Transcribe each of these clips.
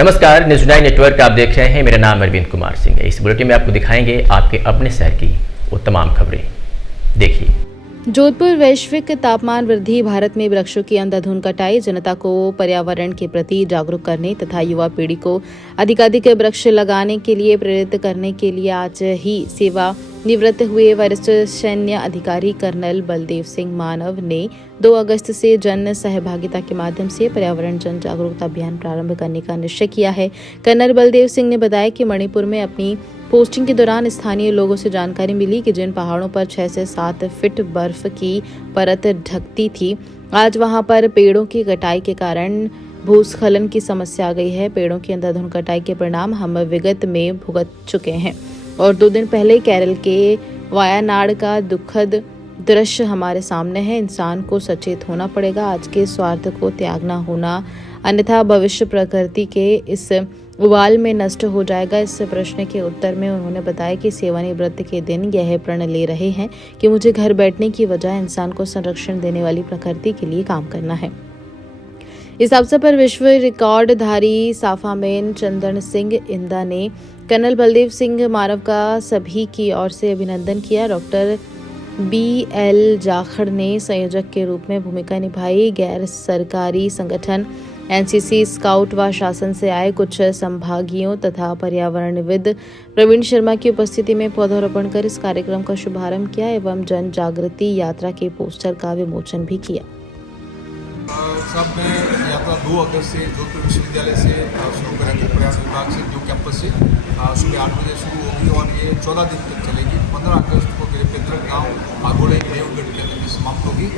नमस्कार, news 9 network आप देख रहे हैं। मेरा नाम अरविंद कुमार सिंह है। इस बुलेटिन में आपको दिखाएंगे आपके अपने शहर की वो तमाम खबरें। देखिए। जोधपुर वैश्विक तापमान वृद्धि, भारत में वृक्षों की अंधाधुंध कटाई, जनता को पर्यावरण के प्रति जागरूक करने तथा युवा पीढ़ी को अधिकाधिक वृक्ष लगाने के लिए प्रेरित करने के लिए आज ही सेवा निवृत्त हुए वरिष्ठ सैन्य अधिकारी कर्नल बलदेव सिंह मानव ने 2 अगस्त से जन सहभागिता के माध्यम से पर्यावरण जन जागरूकता अभियान प्रारंभ करने का निश्चय किया है। कर्नल बलदेव सिंह ने बताया कि मणिपुर में अपनी पोस्टिंग के दौरान स्थानीय लोगों से जानकारी मिली कि जिन पहाड़ों पर 6 से 7 फीट बर्फ की परत ढकती थी, आज वहां पर पेड़ों की कटाई के कारण भूस्खलन की समस्या आ गई है। पेड़ों की अंधाधुंध कटाई के परिणाम हम विगत में भुगत चुके हैं और 2 दिन पहले केरल के वायनाड का दुखद दृश्य हमारे सामने है। इंसान को सचेत होना पड़ेगा, आज के स्वार्थ को त्यागना होना, अन्यथा भविष्य प्रकृति के इस उबाल में नष्ट हो जाएगा। इस प्रश्न के उत्तर में उन्होंने बताया कि सेवानिवृत्ति के दिन यह प्रण ले रहे हैं कि मुझे घर बैठने की वजह इंसान को संरक्षण देने वाली प्रकृति के लिए काम करना है। इस अवसर पर विश्व रिकॉर्डधारी साफामेन चंदन सिंह इंदा ने कर्नल बलदेव सिंह मानव का सभी की ओर से अभिनंदन किया। डॉक्टर BL जाखड़ ने संयोजक के रूप में भूमिका निभाई। गैर सरकारी संगठन NCC, स्काउट व शासन से आए कुछ संभागियों तथा पर्यावरणविद प्रवीण शर्मा की उपस्थिति में पौधारोपण कर इस कार्यक्रम का शुभारंभ किया एवं जन जागृति यात्रा के पोस्टर का विमोचन भी किया। सब में यात्रा 2 अगस्त से जोधपुर विश्वविद्यालय से शुरू करेंगे। प्रयास विभाग से न्यू कैंपस से सुबह 8 बजे शुरू होगी और ये 14 दिन तक चलेगी। 15 अगस्त को मेरे पैतृक गाँव आगोड़े देवगढ़ के अंदर में समाप्त होगी।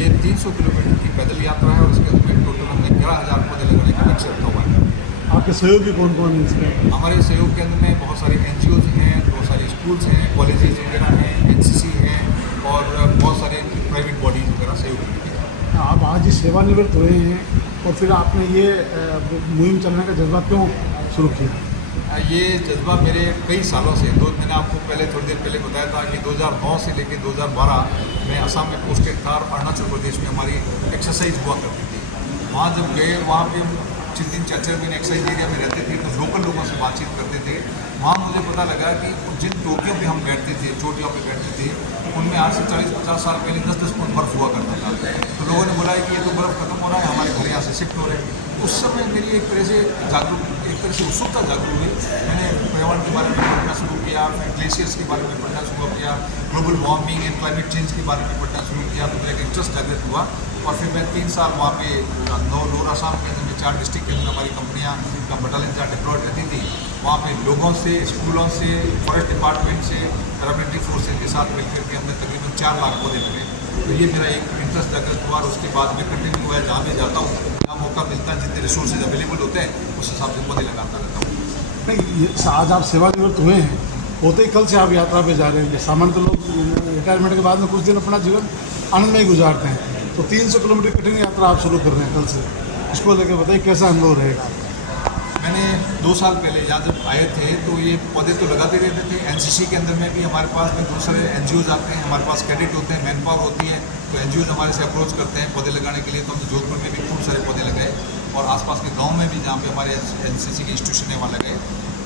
ये 300 किलोमीटर की पैदल यात्रा है और इसके अंदर में टोटल हमने 11,000 पौधे लगाने का लक्ष्य रखा हुआ है। आपके सहयोगी कौन कौन है इसमें? हमारे सहयोग के अंदर में बहुत सारे NGOs हैं, बहुत सारे स्कूल्स हैं, कॉलेजेस वगैरह हैं, NCC हैं और बहुत सारे प्राइवेट बॉडीज वगैरह सहयोग करते हैं। आप आज ही सेवानिवृत्त हुए हैं और फिर आपने ये मुहिम चलने का जज्बा क्यों शुरू किया? ये जज्बा मेरे कई सालों से मैंने आपको पहले थोड़ी देर पहले बताया था कि 2009 से लेकर 2012 में असम में पोस्टेड था और अरुणाचल प्रदेश में हमारी एक्सरसाइज हुआ करती थी। वहाँ जब गए, वहाँ पे जिस दिन 4 महीने एक्सरसाइज एरिया में रहते थे तो लोकल लोगों से बातचीत करते थे। वहाँ मुझे पता लगा कि जिन टोकियों पे हम बैठते थे, चोटियों पे बैठते थे, उनमें आज से 40-50 साल पहले 10-10 फुट बर्फ़ हुआ करता था। तो लोगों ने बोला कि ये तो बर्फ़ खत्म हो रहा है, हमारे घर यहाँ से शिफ्ट हो रहे हैं। उस समय मेरी एक तरह से उत्सुकता जागरूक हुई। मैंने पर्यावरण के बारे में पढ़ना शुरू किया, फिर ग्लेशियर्स के बारे में पढ़ना शुरू किया, global warming and climate change के बारे में पढ़ना शुरू किया। तो मेरा एक इंटरेस्ट जागृत हुआ और फिर मैं 3 साल वहाँ पे लोअर असम के अंदर में 4 डिस्ट्रिक्ट के अंदर हमारी कंपनियाँ का बटालियन जहाँ डिप्लॉयड रहती थी, वहाँ पे लोगों से, स्कूलों से, फॉरेस्ट डिपार्टमेंट से, पैरामिलिट्री फोर्सेज के साथ मिलकर के हमने तकरीबन 4 लाख पौधे लगे। तो ये मेरा एक इंटरेस्ट जागृत हुआ और उसके बाद में कंटिन्यू हुआ। जहाँ भी जाता हूँ, जहाँ मौका मिलता है, जितने रिसोर्सेज अवेलेबल होते हैं उस हिसाब से पौधे लगाता रहता हूँ। नहीं, आज आप सेवानिवृत्त हुए हैं, होते ही कल से आप यात्रा पे जा रहे हैं। सामान्य तो लोग रिटायरमेंट के बाद में कुछ दिन अपना जीवन आनंद में ही गुजारते हैं, तो 300 किलोमीटर कठिन यात्रा आप शुरू कर रहे हैं कल से। इसको लेकर बताइए कैसा अनुभव रहेगा? मैंने 2 साल पहले यहाँ जब आए थे तो ये पौधे तो लगाते रहते थे। NCC के अंदर में भी हमारे पास में दूसरे NGOs आते हैं, हमारे पास कैडेट होते हैं, मैन पावर होती है, तो NGOs हमारे से अप्रोच करते हैं पौधे लगाने के लिए। तो हमने जोधपुर में भी खूब सारे पौधे लगाए और आसपास के गाँव में भी जहाँ पे हमारे NCC के इंस्टीट्यूशन है वहाँ लगाए।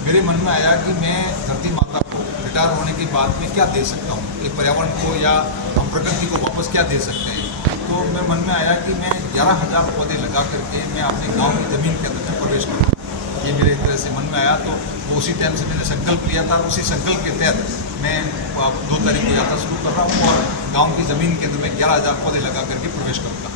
मेरे मन में आया कि मैं धरती माता को रिटायर होने के बाद में क्या दे सकता हूँ, एक पर्यावरण को या हम प्रकृति को वापस क्या दे सकते हैं। तो मेरे मन में आया कि मैं 11,000 पौधे लगा करके मैं अपने गाँव की ज़मीन के अंदर में प्रवेश करूँ। ये मेरे एक तरह से मन में आया, तो वो उसी टाइम से मैंने संकल्प लिया था। उसी संकल्प के तहत मैं 2 तारीख को यात्रा शुरू कर रहा हूँ और गांव की ज़मीन के अंदर में 11,000 पौधे लगा करके प्रवेश करूँगा।